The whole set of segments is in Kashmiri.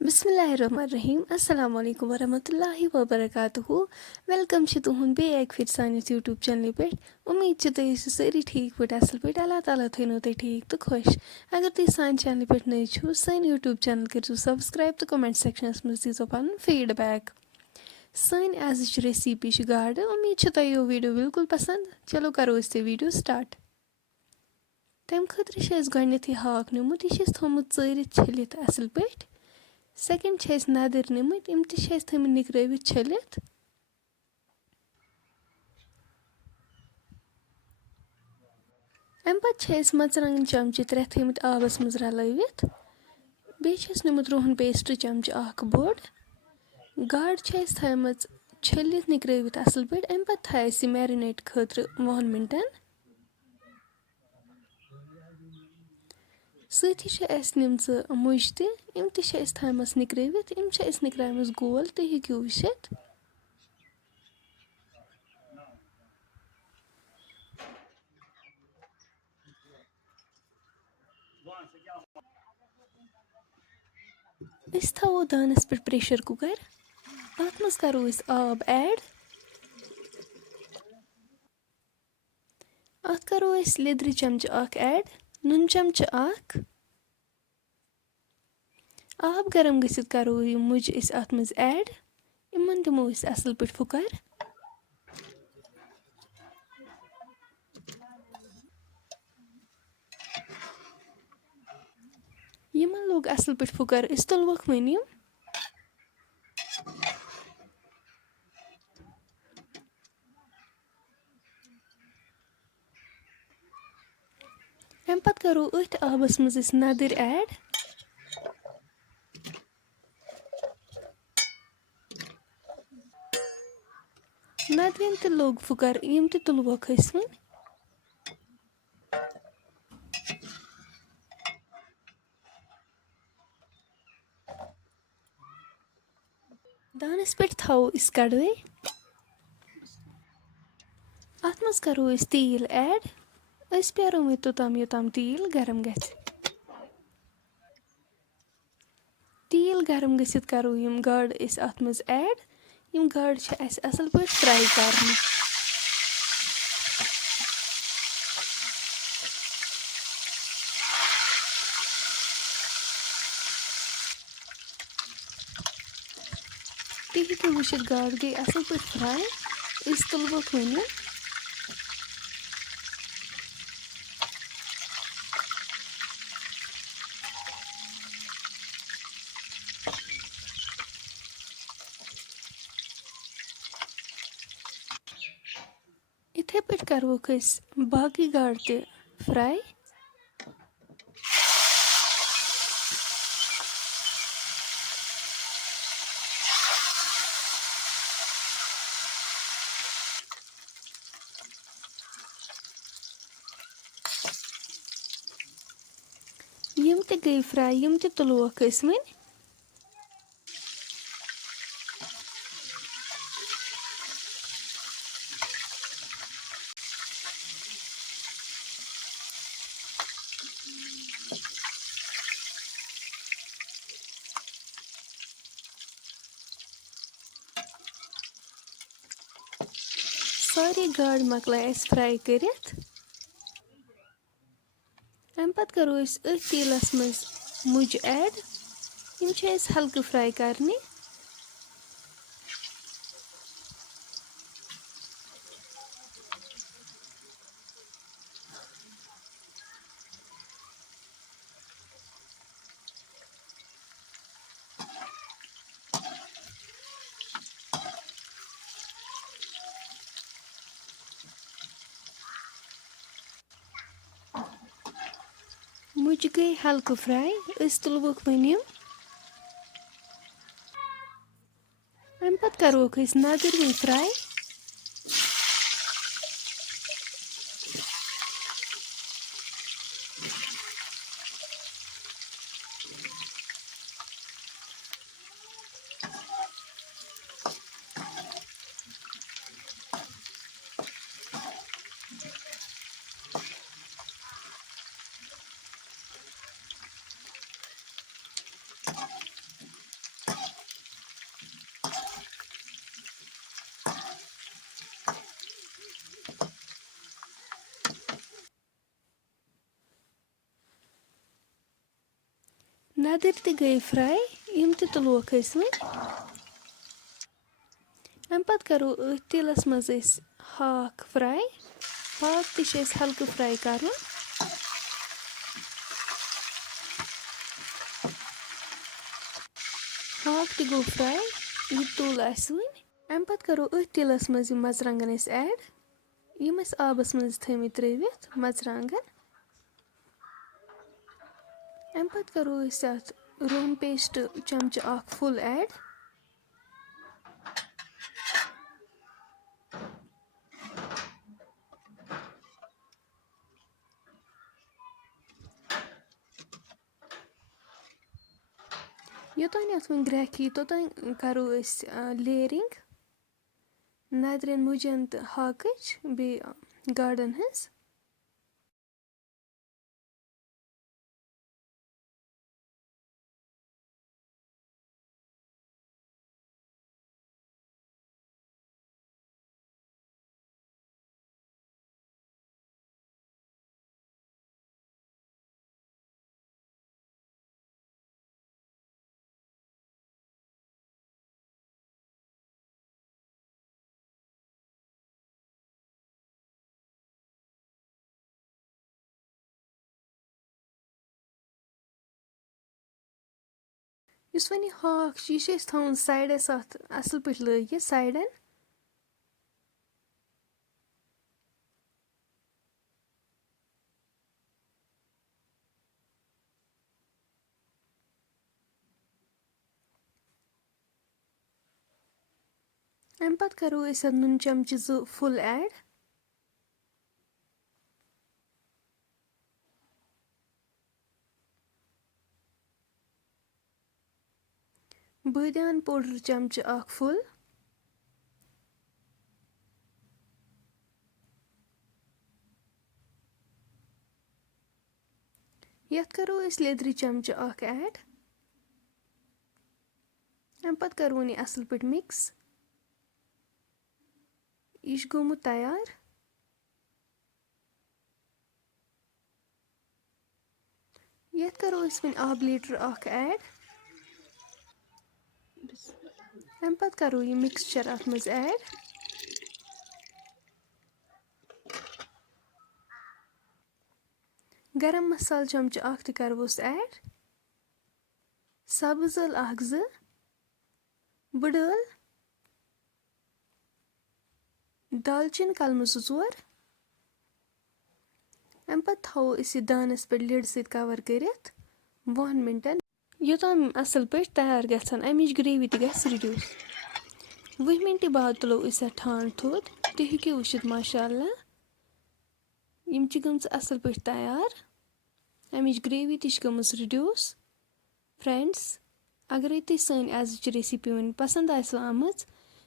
बिस्मिल्लाहिर्रहमानिर्रहीम अस्सलाम वालेकुम वरहमतुल्लाहि वबरकातुहू वेलकम छ तुहुन बे एक फिर सानिस यूट्यूब चैनल पे उम्मीद छ तुम सारी ठीक पे असल पे अल्लाह ताला थो तुम ठीक तो खुश अगर तुम सान चैनल पे नई छो सन यूट्यूब चैनल करो सब्सक्राइब तो कमेंट सेक्शनस मज दीजो पन फीडबैक सन आज रेसिपी गाड़ उम्मीद छ तुम वीडियो बिल्कुल पसंद चलो करो इस वीडियो स्टार्ट तम खतर गथी हाक निमुत यह थोमुत चरित छलित असल पे सेकंड नदर निमुत यम थम निकरवित छलित अम पे मरचांगन चमचे 3 थमित आबस मज रलवित बे निमुत रोहन पेस्ट चमचे बोड़ गाड़ थम छलित निकरवित असल पे अम पे थ मैरिनेट खतर 1 मिनटन सती निम मुज तम तमस निकरवित यम निकराम गोल तुम हेकू वुचित थो दानस पे प्रेशर कुकर अत मज करो आब ऐड अत करो लिद्र चमचे ऐड नून चमचे आब गरम गसित करो यह मुज अत मज ऐड इन दिमो असल पे फुकर इन लोग असल पे फुकर तुलवक वन अम पे करो अथ आबस मज नदर ऐड नदरन तो लोग फुकर यम तुलवक वन दानस पे थो कड़ाई अत मज करो तेल ऐड प्यारो वो तोताम योताम तेल गरम तेल गरम गसित करो यम गाड़ अत मज ऐड यम गाड़ असल पे फ्राई करने तुम हेकू वुचित गाड़ गई असल पे फ्राई तुलवक वन इथे पे करोक बाकी गाड़ ते फ्राई यम ते गई फ्राई यम ते तुलवक वन सारी गाड़ मकलाय फ्राई करित अम पे करो तेलस मज मुज ऐड यम हल्के फ्राई करने मुज गई हल्के फ्राई तुलवक वन अम पे करोक नदर वन फ्राई لیدٕر تہِ گٔے فرٛاے یِم تہِ تُلوکھ أسۍ وۄنۍ. اَمہِ پَتہٕ کَرو أتھۍ تیٖلَس منٛز أسۍ ہاکھ فرٛاے. ہاکھ تہِ چھِ أسۍ ہلکہٕ فرٛاے کَرُن. ہاکھ تہِ گوٚو فرٛاے یہِ تُل اَسہِ وۄنۍ. اَمہِ پَتہٕ کَرو أتھۍ تیٖلَس منٛز یِم مَرژٕوانٛگَن أسۍ ایڈ یِم أسۍ آبَس منٛز تھٲیمٕتۍ ترٛٲوِتھ مَرژٕوانٛگَن. اَمہِ پَتہٕ کَرو أسۍ اَتھ رۄہن پیسٹ چَمچہٕ اَکھ فُل ایڈ. یوٚتانۍ اَتھ وۄنۍ گرٛٮ۪کھ یی توٚتانۍ کَرو أسۍ لیرِنٛگ نَدرٮ۪ن مُجَن تہٕ ہاکٕچ بیٚیہِ گاڈَن ہٕنٛز. یُس وۄنۍ یہِ ہاکھ چھُ یہِ چھِ أسۍ تھاوُن سایڈَس اَتھ اَصٕل پٲٹھۍ لٲگِتھ سایڈَن. اَمہِ پَتہٕ کَرو أسۍ اَتھ نُن چَمچہٕ 2 فُل ایڈ. بٲدیان پوڈر چَمچہٕ اَکھ فُل. یَتھ کَرو أسۍ لیٚدرِ چَمچہٕ اَکھ ایڈ. اَمہِ پَتہٕ کَرون یہِ اَصٕل پٲٹھۍ مِکٕس. یہِ چھُ گوٚمُت تیار. یَتھ کَرو أسۍ وۄنۍ آبہٕ لیٖٹر اَکھ ایڈ. اَمہِ پَتہٕ کَرو یہِ مِکسچَر اَتھ منٛز ایڈ. گرم مصالہٕ چَمچہٕ اَکھ تہِ کَرہوس ایڈ. سبٕز ٲلہٕ 1-2 بٕڈ ٲلہٕ دالچیٖن کلمہٕ 2-4. اَمہِ پَتہٕ تھاوو أسۍ یہِ دانَس پٮ۪ٹھ لِڈ سۭتۍ کَوَر کٔرِتھ 2 مِنٹَن یوٚتام اَصٕل پٲٹھۍ تیار گژھن اَمِچ گرٛیوی تہِ گژھِ رِڈیوٗس. 20 مِنٹہِ بعد تُلو أسۍ اَتھ ٹھانٛڈ تھوٚد. تُہۍ ہیٚکِو وٕچھِتھ ماشاء اللہ یِم چھِ گٔمژٕ اَصٕل پٲٹھۍ تیار. اَمِچ گرٛیوی تہِ چھِ گٔمٕژ رِڈیوٗس. فرٛٮ۪نٛڈٕس اگرَے تُہۍ سٲنۍ اَزٕچ ریسِپی وۄنۍ پَسنٛد آسِوٕ آمٕژ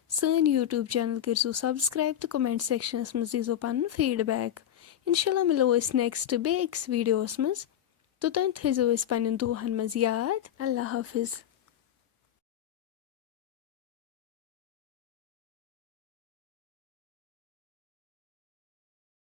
سٲنۍ یوٗٹیوٗب چَنَل کٔرۍزیو سَبسکرایب تہٕ کومٮ۪نٛٹ سٮ۪کشَنَس منٛز دیٖزیو پَنُن فیٖڈبیک. اِنشاء اللہ مِلو أسۍ نٮ۪کسٹ بیٚیہِ أکِس ویٖڈیووَس منٛز. توٚتام تھٲیزیو أسۍ پنٛنٮ۪ن دُعاہَن منٛز یاد. اللہ حافِظ.